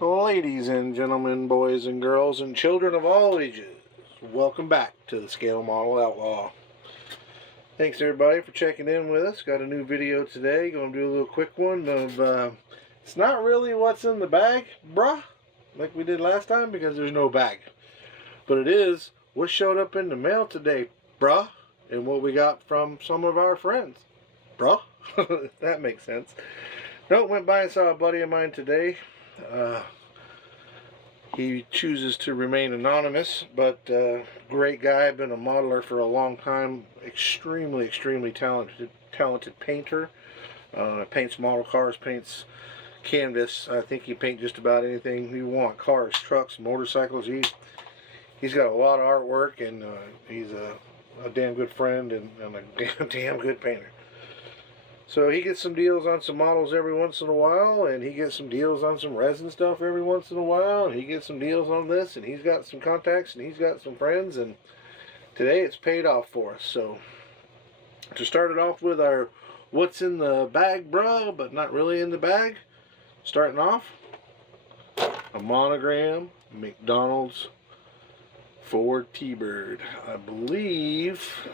Ladies and gentlemen, boys and girls, and children of all ages, welcome back to the Scale Model Outlaw. Thanks everybody for checking in with us. Got a new video today. Going to do a little quick one of, it's not really what's in the bag, bruh, like we did last time because there's no bag. But it is what showed up in the mail today, bruh, and what we got from some of our friends, bruh, if that makes sense. No, went by and saw a buddy of mine today. He chooses to remain anonymous, but great guy, been a modeler for a long time, extremely talented painter. Paints model cars, paints canvas. I think he paints just about anything you want, cars, trucks, motorcycles. He's got a lot of artwork, and he's a damn good friend and a damn good painter. So he gets some deals on some models every once in a while, and he gets some deals on some resin stuff every once in a while, and he gets some deals on this, and he's got some contacts, and he's got some friends, and today it's paid off for us. So to start it off with our what's in the bag, bro, but not really in the bag, starting off, a monogram McDonald's Ford T-Bird. I believe,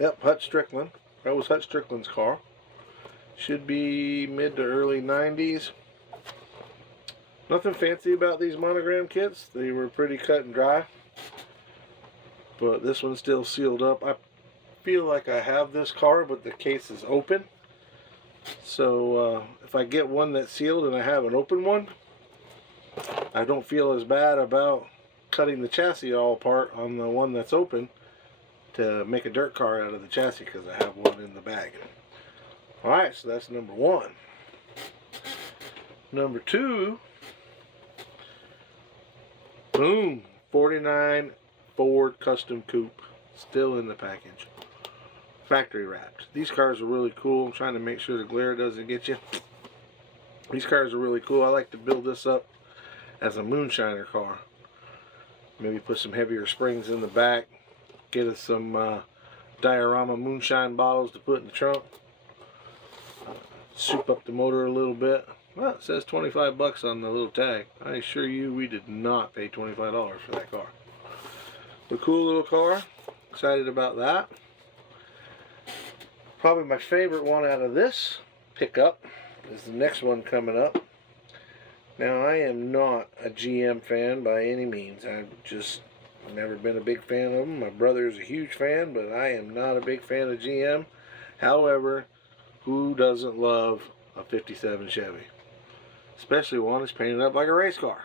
yep, Hut Strickland. That was Hut Strickland's car. Should be mid to early 90s. Nothing fancy about these monogram kits. They were pretty cut and dry. But this one's still sealed up. I feel like I have this car, but the case is open. So if I get one that's sealed and I have an open one, I don't feel as bad about cutting the chassis all apart on the one that's open to make a dirt car out of the chassis, because I have one in the bag. Alright, so that's number one. Number two, boom, 49 Ford Custom Coupe, still in the package. Factory wrapped. These cars are really cool. I'm trying to make sure the glare doesn't get you. These cars are really cool. I like to build this up as a moonshiner car. Maybe put some heavier springs in the back. Get us some diorama moonshine bottles to put in the trunk. Soup up the motor a little bit. Well, it says 25 bucks on the little tag. I assure you we did not pay $25 for that car. A cool little car. Excited about that. Probably my favorite one out of this pickup is the next one coming up. Now, I am not a GM fan by any means. I've just never been a big fan of them. My brother is a huge fan, but I am not a big fan of GM. However, who doesn't love a 57 Chevy? Especially one that's painted up like a race car.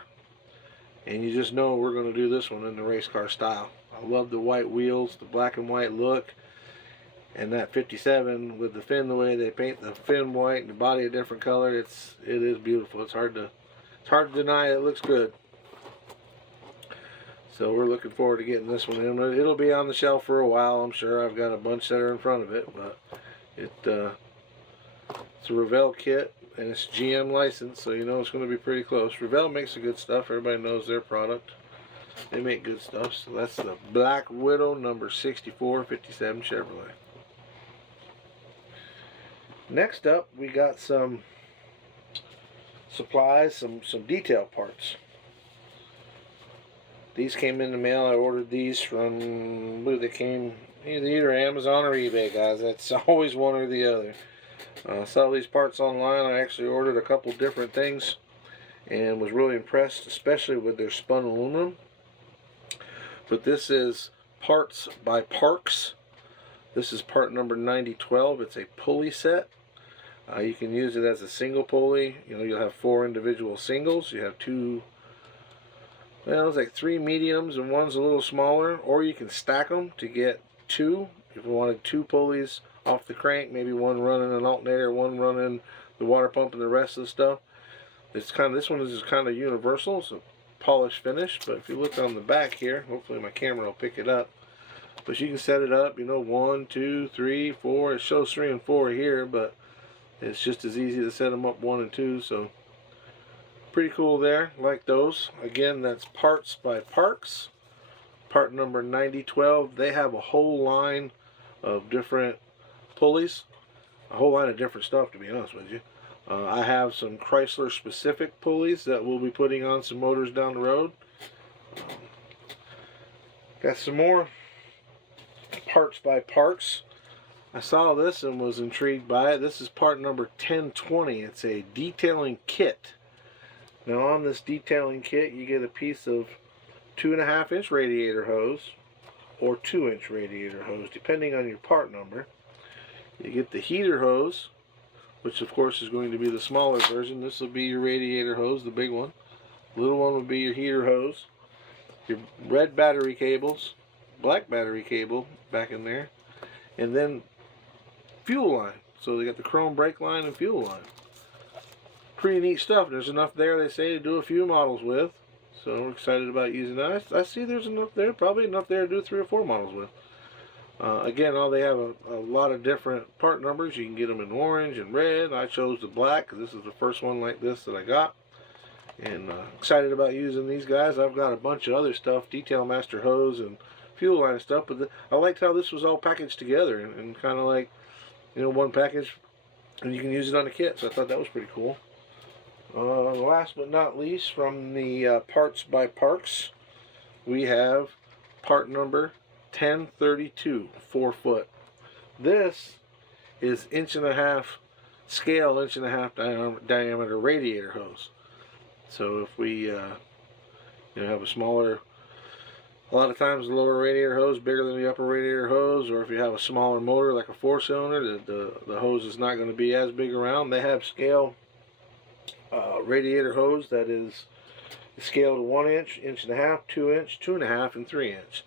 And you just know we're going to do this one in the race car style. I love the white wheels, the black and white look. And that 57 with the fin, the way they paint the fin white and the body a different color, it is beautiful. It's hard to deny it looks good. So we're looking forward to getting this one in. It'll be on the shelf for a while, I'm sure. I've got a bunch that are in front of it, but it's a Revell kit, and it's GM licensed, so you know it's going to be pretty close. Revell makes the good stuff. Everybody knows their product. They make good stuff. So that's the Black Widow number 64 57 Chevrolet. Next up, we got some supplies, some detail parts. These came in the mail. I ordered these from, they came either Amazon or eBay, guys. That's always one or the other. Saw these parts online. I actually ordered a couple different things and was really impressed, especially with their spun aluminum. But this is Parts by Parks. This is part number 9012. It's a pulley set. You can use it as a single pulley. You know, you'll have 4 individual singles. You have 2, well, it's like 3 mediums and one's a little smaller, or you can stack them to get 2. If you wanted 2 pulleys off the crank, maybe one running an alternator, one running the water pump, and the rest of the stuff. It's kind of, this one is just kind of universal. It's a polished finish, but if you look on the back here, hopefully my camera will pick it up. But you can set it up, you know, 1, 2, 3, 4. It shows 3 and 4 here, but it's just as easy to set them up 1 and 2. So pretty cool there. Like those. Again, that's Parts by Parks. Part number 9012. They have a whole line of different pulleys, a whole line of different stuff, to be honest with you. I have some Chrysler specific pulleys that we'll be putting on some motors down the road. Got some more parts by Parks. I saw this and was intrigued by it. This is part number 1020. It's a detailing kit. Now on this detailing kit you get a piece of 2.5 inch radiator hose or 2 inch radiator hose depending on your part number. You get the heater hose, which of course is going to be the smaller version. This will be your radiator hose, the big one. The little one will be your heater hose. Your red battery cables, black battery cable back in there, and then fuel line. So they got the chrome brake line and fuel line. Pretty neat stuff. There's enough there, they say, to do a few models with. So we're excited about using that. I see there's enough there, probably enough there to do 3 or 4 models with. Again, they have a lot of different part numbers. You can get them in orange and red. I chose the black because this is the first one like this that I got. And excited about using these guys. I've got a bunch of other stuff, Detail Master hose and fuel line stuff, but I liked how this was all packaged together and kind of like, you know, one package, and you can use it on the kit. So I thought that was pretty cool. Last but not least, from the Parts by Parks, we have part number 1032, 4 foot. This is 1.5 inch scale, 1.5 inch diameter radiator hose. So if we you know, have a smaller, a lot of times the lower radiator hose bigger than the upper radiator hose, or if you have a smaller motor like a 4-cylinder, the hose is not going to be as big around. They have scale radiator hose that is scaled to 1 inch, 1.5 inch, 2 inch, 2.5, and 3 inch.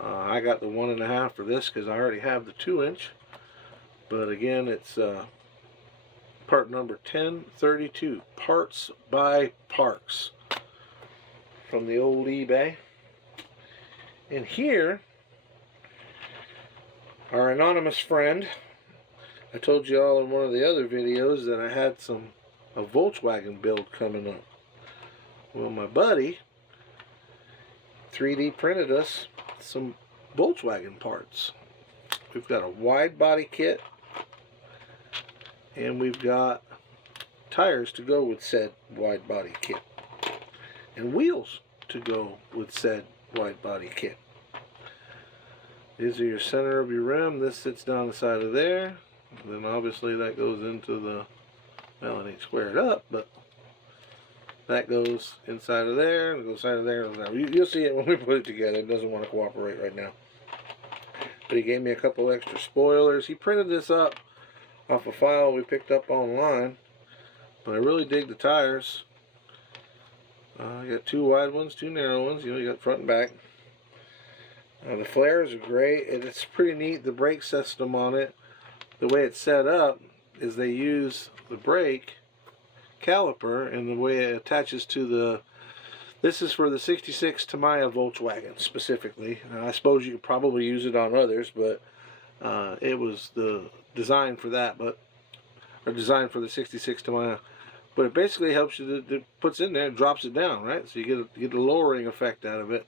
I got the 1.5 for this because I already have the 2 inch. But again, it's part number 1032, Parts by Parks, from the old eBay. And here, our anonymous friend, I told you all in one of the other videos that I had a Volkswagen build coming up. Well, my buddy 3D printed us some Volkswagen parts. We've got a wide body kit, and we've got tires to go with said wide body kit, and wheels to go with said wide body kit. These are your center of your rim. This sits down the side of there. Then obviously that goes into the, well, it ain't squared up, but that goes inside of there, and it goes inside of there. You'll see it when we put it together. It doesn't want to cooperate right now. But he gave me a couple extra spoilers. He printed this up off a file we picked up online. But I really dig the tires. You got 2 wide ones, 2 narrow ones. You know, you got front and back. The flares are great, and it's pretty neat. The brake system on it, the way it's set up, is they use the brake caliper, and the way it attaches to the, this is for the 66 Tamiya Volkswagen specifically. I suppose you could probably use it on others, but it was the design for that, but or designed for the 66 Tamiya. But it basically helps you, it puts in there and drops it down, right? So you get a lowering effect out of it.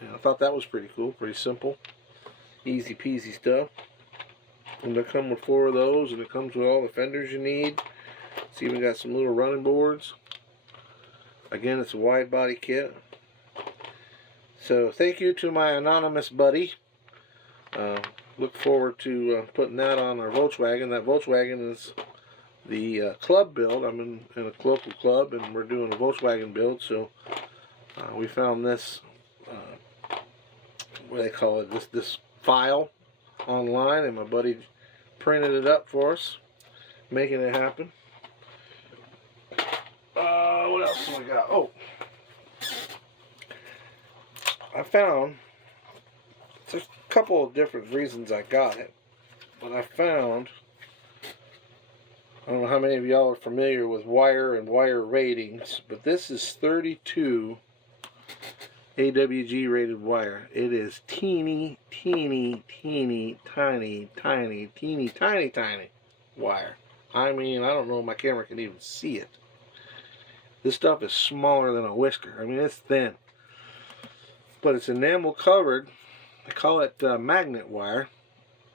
And I thought that was pretty cool, pretty simple, easy peasy stuff. And they come with 4 of those, and it comes with all the fenders you need. It's even got some little running boards. Again, it's a wide body kit. So thank you to my anonymous buddy. Look forward to putting that on our Volkswagen. That Volkswagen is the club build. I'm in a local club, and we're doing a Volkswagen build. So we found this, what do they call it, this file online, and my buddy printed it up for us, making it happen. What else do I got? Oh, I found, there's a couple of different reasons I got it, but I found, I don't know how many of y'all are familiar with wire and wire ratings, but this is 32 AWG rated wire. It is teeny, teeny, teeny, tiny, tiny, teeny, tiny, tiny wire. I mean, I don't know if my camera can even see it. This stuff is smaller than a whisker. I mean, it's thin. But it's enamel covered. They call it magnet wire.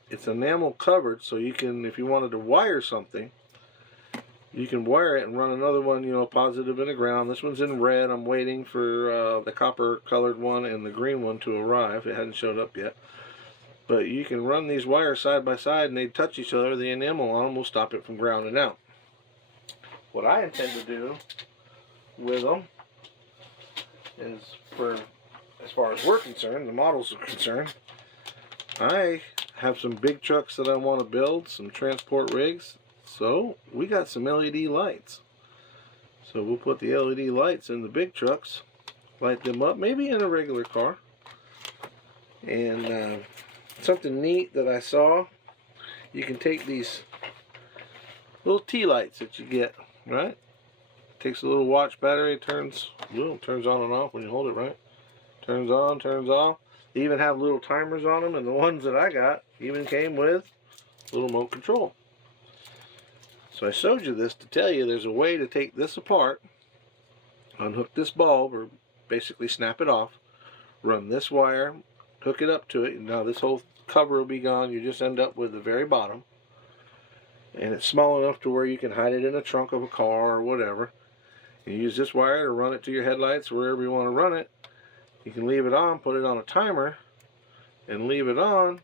It's enamel covered, so you can, if you wanted to wire something, you can wire it and run another one, you know, positive in the ground. This one's in red. I'm waiting for the copper colored one and the green one to arrive. It hadn't showed up yet. But you can run these wires side by side and they touch each other. The enamel on them will stop it from grounding out. What I intend to do with them is, for as far as we're concerned, the models are concerned, I have some big trucks that I want to build, some transport rigs. So we got some LED lights. So we'll put the LED lights in the big trucks, light them up, maybe in a regular car. And something neat that I saw, you can take these little tea lights that you get, right? Takes a little watch battery, turns on and off when you hold it, right? Turns on, turns off. They even have little timers on them, and the ones that I got even came with little remote control. So I showed you this to tell you there's a way to take this apart, unhook this bulb, or basically snap it off, run this wire, hook it up to it, and now this whole cover will be gone. You just end up with the very bottom. And it's small enough to where you can hide it in the trunk of a car or whatever. You use this wire to run it to your headlights, wherever you want to run it. You can leave it on, put it on a timer, and leave it on,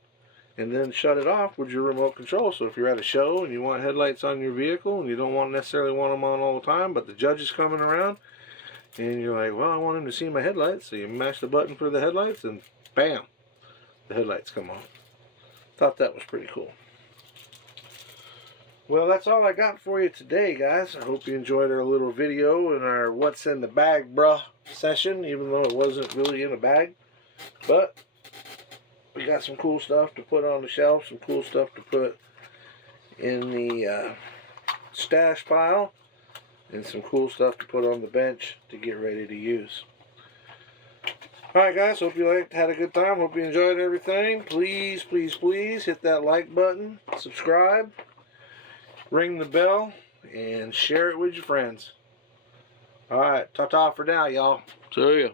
and then shut it off with your remote control. So if you're at a show and you want headlights on your vehicle and you don't necessarily want them on all the time, but the judge is coming around, and you're like, well, I want him to see my headlights, so you mash the button for the headlights, and bam, the headlights come on. Thought that was pretty cool. Well, that's all I got for you today, guys. I hope you enjoyed our little video and our what's in the bag, bruh session, even though it wasn't really in a bag. But we got some cool stuff to put on the shelf, some cool stuff to put in the stash pile, and some cool stuff to put on the bench to get ready to use. Alright guys, hope you had a good time. Hope you enjoyed everything. Please, please, please hit that like button, subscribe, ring the bell, and share it with your friends. Alright, ta-ta for now, y'all. See ya.